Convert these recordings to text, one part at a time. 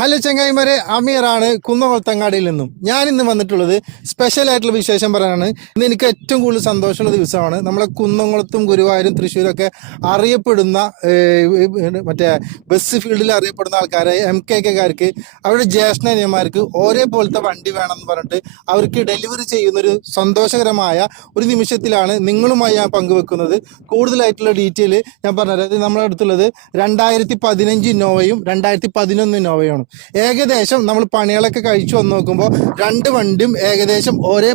Hello ചങ്ങായിമാരെ, അമീറാണ് കുന്നംകുളത്തങ്ങാടിയിൽ നിന്നും. ഞാൻ ഇന്ന് വന്നിട്ടുള്ളത് സ്പെഷ്യൽ ആയിട്ടുള്ള വിശേഷം പറയാനാണ്. ഇന്ന് എനിക്ക് ഏറ്റവും കൂടുതൽ സന്തോഷമുള്ള ദിവസമാണ്. നമ്മളെ കുന്നംകുളത്തും ഗുരുവായൂരും തൃശ്ശൂരൊക്കെ അറിയപ്പെടുന്ന മറ്റേ ബസ് ഫീൽഡിൽ അറിയപ്പെടുന്ന ആൾക്കാരെ MKK-കാർക്ക് അവരുടെ ജ്യേഷ്ഠനിയന്മാർക്ക് ഒരേപോലത്തെ വണ്ടി വേണമെന്ന് പറഞ്ഞിട്ട് അവർക്ക് ഡെലിവറി ചെയ്യുന്നൊരു സന്തോഷകരമായ ഒരു നിമിഷത്തിലാണ് നിങ്ങളുമായി ഞാൻ പങ്കുവെക്കുന്നത്. കൂടുതലായിട്ടുള്ള ഡീറ്റെയിൽ ഞാൻ പറഞ്ഞത് നമ്മളെ അടുത്തുള്ളത് 2015 ഇന്നോവയും 2011 ഇന്നോവയാണ്. ഏകദേശം നമ്മൾ പണികളൊക്കെ കഴിച്ചു വന്ന് നോക്കുമ്പോൾ രണ്ട് വണ്ടിയും ഏകദേശം ഒരേ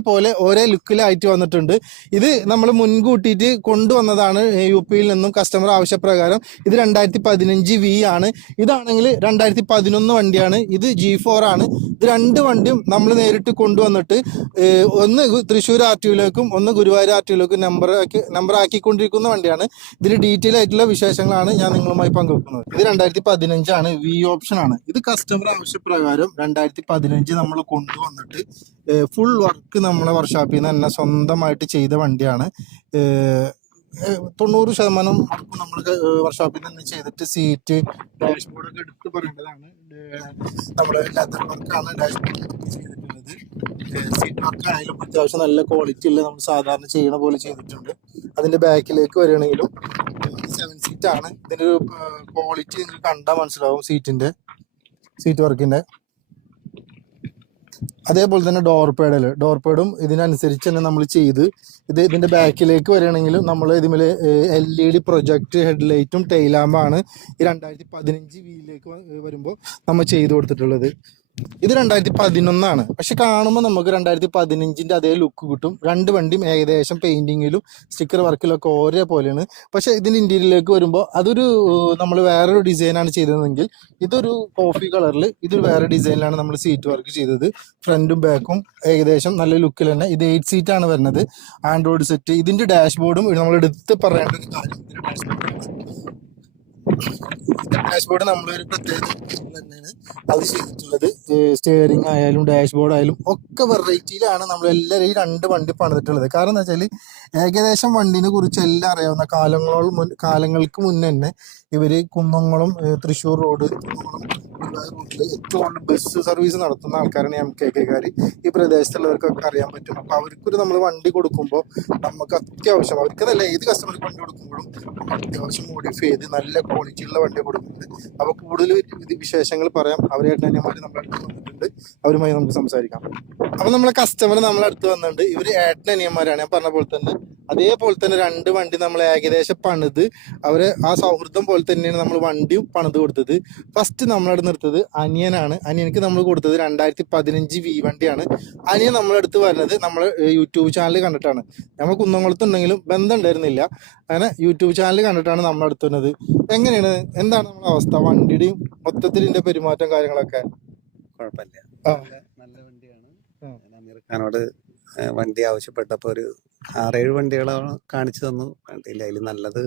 ലുക്കിലായിട്ട് വന്നിട്ടുണ്ട്. ഇത് നമ്മൾ മുൻകൂട്ടിയിട്ട് കൊണ്ടുവന്നതാണ് UP നിന്നും കസ്റ്റമർ ആവശ്യപ്രകാരം. ഇത് 2015 ആണ്. ഇതാണെങ്കിൽ 2011 വണ്ടിയാണ്. ഇത് G4 ആണ്. ഇത് രണ്ട് വണ്ടിയും നമ്മൾ നേരിട്ട് കൊണ്ടുവന്നിട്ട് ഒന്ന് തൃശ്ശൂർ RTOയിലേക്കും ഒന്ന് ഗുരുവായൂർ RTOയിലേക്കും നമ്പർ ആക്കിക്കൊണ്ടിരിക്കുന്ന വണ്ടിയാണ്. ഇതിൽ ഡീറ്റെയിൽ ആയിട്ടുള്ള വിശേഷങ്ങളാണ് ഞാൻ നിങ്ങളുമായി പങ്കുവെക്കുന്നത്. ഇത് 2015 ആണ്. V ഓപ്ഷൻ ആണ്. ഇത് കസ്റ്റമർ ആവശ്യപ്രകാരം 2015 നമ്മൾ കൊണ്ടുവന്നിട്ട് ഫുൾ വർക്ക് നമ്മളെ വർക്ക്ഷോപ്പിൽ നിന്ന് തന്നെ സ്വന്തമായിട്ട് ചെയ്ത വണ്ടിയാണ്. 90% വർക്ക് നമ്മൾ വർക്ക്ഷോപ്പിൽ നിന്ന് ചെയ്തിട്ട് സീറ്റ് ഡാഷ്ബോർഡൊക്കെ എടുത്ത് പറയേണ്ടതാണ്. നമ്മുടെ ലെതർ വർക്കാണ് ഡാഷ്ബോർഡ് ചെയ്തിട്ടുള്ളത്. സീറ്റ് വർക്ക് ആയാലും അത്യാവശ്യം നല്ല ക്വാളിറ്റി ഉള്ള നമ്മൾ സാധാരണ ചെയ്യണ പോലെ ചെയ്തിട്ടുണ്ട്. അതിന്റെ ബാക്കിലേക്ക് വരികയാണെങ്കിലും 7 സീറ്റ് ആണ്. ഇതിന്റെ ഒരു ക്വാളിറ്റി നിങ്ങൾക്ക് കണ്ടാൽ മനസ്സിലാവും. സീറ്റ് വർക്കിന്റെ അതേപോലെ തന്നെ ഡോർ പേഡും ഇതിനനുസരിച്ച് തന്നെ നമ്മൾ ചെയ്ത് ഇതിന്റെ ബാക്കിലേക്ക് വരികയാണെങ്കിലും നമ്മൾ ഇതിൽ LED പ്രൊജക്ട് ഹെഡ്ലൈറ്റും ടെയിലാമ്പാണ് ഈ 2015 വീലിലേക്ക് വരുമ്പോൾ നമ്മൾ ചെയ്തു കൊടുത്തിട്ടുള്ളത്. ഇത് 2011 ആണ്. പക്ഷെ കാണുമ്പോൾ നമുക്ക് 2015 അതേ ലുക്ക് കിട്ടും. രണ്ട് വണ്ടിയും ഏകദേശം പെയിന്റിങ്ങിലും സ്റ്റിക്കർ വർക്കിലൊക്കെ ഒരേപോലെയാണ്. പക്ഷെ ഇതിന്റെ ഇന്റീരിയറിലേക്ക് വരുമ്പോൾ അതൊരു നമ്മൾ വേറൊരു ഡിസൈനാണ് ചെയ്തതെങ്കിൽ ഇതൊരു കോഫി കളറിൽ ഇതൊരു വേറെ ഡിസൈനിലാണ് നമ്മൾ സീറ്റ് വർക്ക് ചെയ്തത്. ഫ്രണ്ടും ബാക്കും ഏകദേശം നല്ല ലുക്കിൽ തന്നെ. ഇത് 8 സീറ്റാണ് വരുന്നത്. Android set. ഇതിന്റെ ഡാഷ്ബോർഡും നമ്മൾ എടുത്ത് പറയേണ്ട ഒരു കാര്യം, ഡാഷ്ബോർഡ് നമ്മളൊരു പ്രത്യേകത തന്നെയാണ് അത് ചെയ്തിട്ടുള്ളത്. സ്റ്റിയറിംഗ് ആയാലും ഡാഷ്ബോർഡ് ആയാലും ഒക്കെ വെറൈറ്റിയിലാണ് നമ്മൾ എല്ലാവരും ഈ രണ്ട് വണ്ടി പണിതിട്ടുള്ളത്. കാരണം എന്താ വെച്ചാൽ ഏകദേശം വണ്ടിനെ കുറിച്ച് എല്ലാം അറിയാവുന്ന കാലങ്ങൾക്ക് മുന്നേ തന്നെ ഇവര് കുന്നംകുളം തൃശ്ശൂർ റോഡ് റൂട്ടിൽ ഏറ്റവും കൂടുതൽ ബസ് സർവീസ് നടത്തുന്ന ആൾക്കാരാണ് MKK-കാർ. ഈ പ്രദേശത്തുള്ളവർക്കൊക്കെ അറിയാൻ പറ്റും. അപ്പൊ അവർക്കൊരു നമ്മൾ വണ്ടി കൊടുക്കുമ്പോൾ നമുക്ക് അത്യാവശ്യം അവർക്കതല്ല ഏത് കസ്റ്റമർക്ക് വണ്ടി കൊടുക്കുമ്പോഴും അത്യാവശ്യം മോഡിഫൈ ചെയ്ത് നല്ല ക്വാളിറ്റിയുള്ള വണ്ടി കൊടുക്കുന്നുണ്ട്. അപ്പൊ കൂടുതൽ വിശേഷങ്ങൾ പറയാം. അവരായിട്ട് അന്യമാര് നമ്മുടെ അടുത്ത് വന്നിട്ടുണ്ട്. അവരുമായി നമുക്ക് സംസാരിക്കാം. അപ്പൊ നമ്മളെ കസ്റ്റമർ നമ്മളെ അടുത്ത് വന്നിട്ടുണ്ട്. ഇവര് ഏട്ടനനിയന്മാരാണ്. ഞാൻ പറഞ്ഞ പോലെ തന്നെ അതേപോലെ തന്നെ രണ്ട് വണ്ടി നമ്മൾ ഏകദേശം പണിത് അവരെ ആ സൗഹൃദം പോലെ തന്നെയാണ് നമ്മൾ വണ്ടിയും പണിത് കൊടുത്തത്. ഫസ്റ്റ് നമ്മളവിടെ നിർത്തത് അനിയനാണ്. അനിയനക്ക് നമ്മൾ കൊടുത്തത് 2015 V വണ്ടിയാണ്. അനിയൻ നമ്മളടുത്ത് വരുന്നത് നമ്മൾ യൂട്യൂബ് ചാനൽ കണ്ടിട്ടാണ്. നമ്മൾ കുന്നംകുളത്തുണ്ടെങ്കിലും ബന്ധം ഉണ്ടായിരുന്നില്ല. അങ്ങനെ യൂട്യൂബ് ചാനൽ കണ്ടിട്ടാണ് നമ്മളടുത്ത് വരുന്നത്. എങ്ങനെയാണ്, എന്താണ് നമ്മളെ അവസ്ഥ, വണ്ടിയുടെയും മൊത്തത്തിൽ ഇതിന്റെ പെരുമാറ്റം കാര്യങ്ങളൊക്കെ? കുഴപ്പമില്ല, നല്ല വണ്ടിയാണ്. അമീർ ഖാനോട് വണ്ടി ആവശ്യപ്പെട്ടപ്പോൾ ഒരു 6-7 വണ്ടികളാണ് കാണിച്ചു തന്നു. വണ്ടിയില്ല, അതിൽ നല്ലത്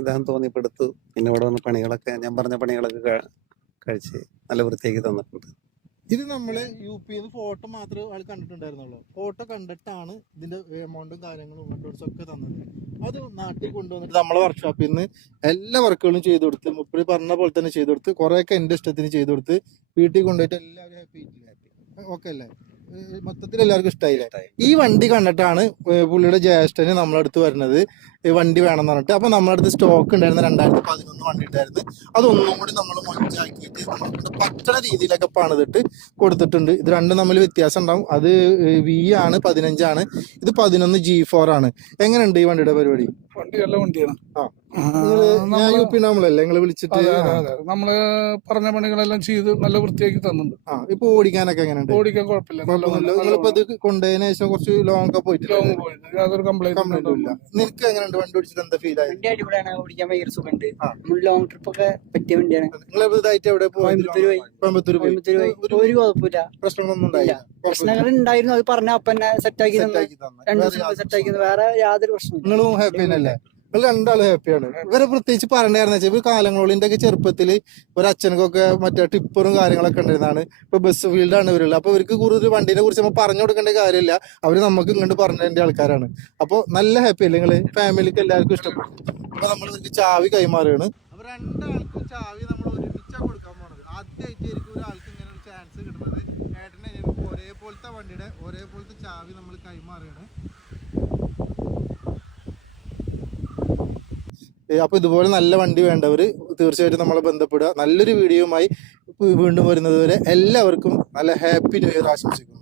ഇതാന്ന് തോന്നിപ്പെടുത്തു. പിന്നെ ഇവിടെ വന്ന് പണികളൊക്കെ ഞാൻ പറഞ്ഞ പണികളൊക്കെ കഴിച്ച് നല്ല വൃത്തിയാക്കി തന്നിട്ടുണ്ട്. ഇത് നമ്മള് UP ഫോട്ടോ മാത്രമേ ആൾ കണ്ടിട്ടുണ്ടായിരുന്നുള്ളൂ. ഫോട്ടോ കണ്ടിട്ടാണ് ഇതിന്റെ എമൗണ്ടും കാര്യങ്ങളും അഡ്വാൻസും ഒക്കെ തന്നത്. അത് നാട്ടിൽ കൊണ്ടുവന്നിട്ട് നമ്മളെ വർക്ക്ഷോപ്പിൽ നിന്ന് എല്ലാ വർക്കുകളും ചെയ്തു കൊടുത്ത് മുപ്പര് പറഞ്ഞ പോലെ തന്നെ ചെയ്തു കൊടുത്ത് കുറെയൊക്കെ എന്റെ ഇഷ്ടത്തിന് ചെയ്തു കൊടുത്ത് വീട്ടിൽ കൊണ്ടുപോയിട്ട് എല്ലാവരും ഹാപ്പി ഓക്കെ അല്ലേ? മൊത്തത്തിൽ എല്ലാവർക്കും ഇഷ്ടമായില്ലേ? ഈ വണ്ടി കണ്ടിട്ടാണ് പുള്ളിയുടെ ജ്യേഷ്ഠന് നമ്മളടുത്ത് വരുന്നത് വണ്ടി വേണമെന്ന് പറഞ്ഞിട്ട്. അപ്പൊ നമ്മളടുത്ത് സ്റ്റോക്ക് ഉണ്ടായിരുന്ന 2011 വണ്ടി ഉണ്ടായിരുന്നു. അതൊന്നും കൂടി നമ്മൾ മൊഞ്ചാക്കിയിട്ട് നമ്മൾക്ക് പറ്റുന്ന രീതിയിലൊക്കെ പണിതിട്ട് കൊടുത്തിട്ടുണ്ട്. ഇത് രണ്ടും തമ്മിൽ വ്യത്യാസം ഉണ്ടാവും. അത് V ആണ്, 15 ആണ്. ഇത് 11 G4 ആണ്. എങ്ങനെയുണ്ട് ഈ വണ്ടിയുടെ പരിപാടി? വണ്ടി നല്ല വണ്ടിയാണ്. UP നമ്മളല്ലേ നിങ്ങള് വിളിച്ചിട്ട് നമ്മള് പറഞ്ഞ പണികളെല്ലാം ചെയ്ത് നല്ല വൃത്തിയാക്കി തന്നിട്ടുണ്ട്. ഇപ്പൊ ഓടിക്കാനൊക്കെ എങ്ങനെയുണ്ട്? ഓടിക്കാൻ കുഴപ്പമില്ല. നിങ്ങളിപ്പോ ഇത് കൊണ്ടുപോയതിനു ശേഷം കുറച്ച് ലോങ് ഒക്കെ പോയിട്ട് യാതൊരു കംപ്ലൈന്റ് ഇല്ല. നിനക്ക് എങ്ങനെയുണ്ട് വണ്ടി ഓടിച്ചിട്ട് എന്താ ഫീൽ ആയി? വണ്ടി അടിപൊളിയാണ്, ഓടിക്കാൻ ഭയങ്കര സുഖമുണ്ട്. ലോങ് ട്രിപ്പ് ഒക്കെ പറ്റിയ വണ്ടിയാണ്. നിങ്ങൾ ഇതായിട്ട് എവിടെ പോയി? കോയമ്പത്തൂർ പോയി. ഒരു കുഴപ്പമില്ല, പ്രശ്നങ്ങളൊന്നും ഉണ്ടായില്ല. പ്രശ്നങ്ങൾ ഉണ്ടായിരുന്നു, അത് പറഞ്ഞ അപ്പൊ തന്നെ സെറ്റാക്കി തന്നെ 2 ദിവസം സെറ്റാക്കി. വേറെ യാതൊരു പ്രശ്നവും. നിങ്ങളും ഹാപ്പി തന്നെയല്ലേ? നിങ്ങൾ രണ്ടാളും ഹാപ്പിയാണ്. ഇവരെ പ്രത്യേകിച്ച് പറയണ്ടായിരുന്നു വെച്ചാൽ ഇവർ കാലങ്ങളോളിന്റെ ഒക്കെ ചെറുപ്പത്തില് ഒരു അച്ഛനക്കൊക്കെ മറ്റേ ടിപ്പറും കാര്യങ്ങളൊക്കെ ഉണ്ടായിരുന്നതാണ്. ഇപ്പൊ ബസ് ഫീൽഡാണ് ഇവരുള്ളത്. അപ്പൊ ഇവർക്ക് കൂടുതൽ വണ്ടിനെ കുറിച്ച് നമ്മൾ പറഞ്ഞു കൊടുക്കേണ്ട കാര്യമില്ല. അവര് നമുക്ക് ഇങ്ങോട്ട് പറഞ്ഞതിന്റെ ആൾക്കാരാണ്. അപ്പൊ നല്ല ഹാപ്പി അല്ലേ നിങ്ങള്? ഫാമിലിക്ക് എല്ലാവർക്കും ഇഷ്ടപ്പെട്ടു. അപ്പൊ നമ്മൾ ചാവി കൈമാറുകയാണ്. അപ്പൊ രണ്ടാൾക്കും ചാവി നമ്മൾ ഒരുമിച്ചാ കൊടുക്കാൻ പോണത്. ആദ്യമായിട്ട് ഒരാൾക്ക് ഒരേപോലത്തെ വണ്ടിയുടെ ഒരേപോലത്തെ ചാവി നമ്മൾ കൈമാറുകയാണ്. അപ്പോൾ ഇതുപോലെ നല്ല വണ്ടി വേണ്ടവർ തീർച്ചയായിട്ടും നമ്മളെ ബന്ധപ്പെടുക. നല്ലൊരു വീഡിയോയുമായി വീണ്ടും വരുന്നത് വരെ എല്ലാവർക്കും നല്ല ഹാപ്പി ന്യൂ ഇയർ ആശംസിക്കുന്നു.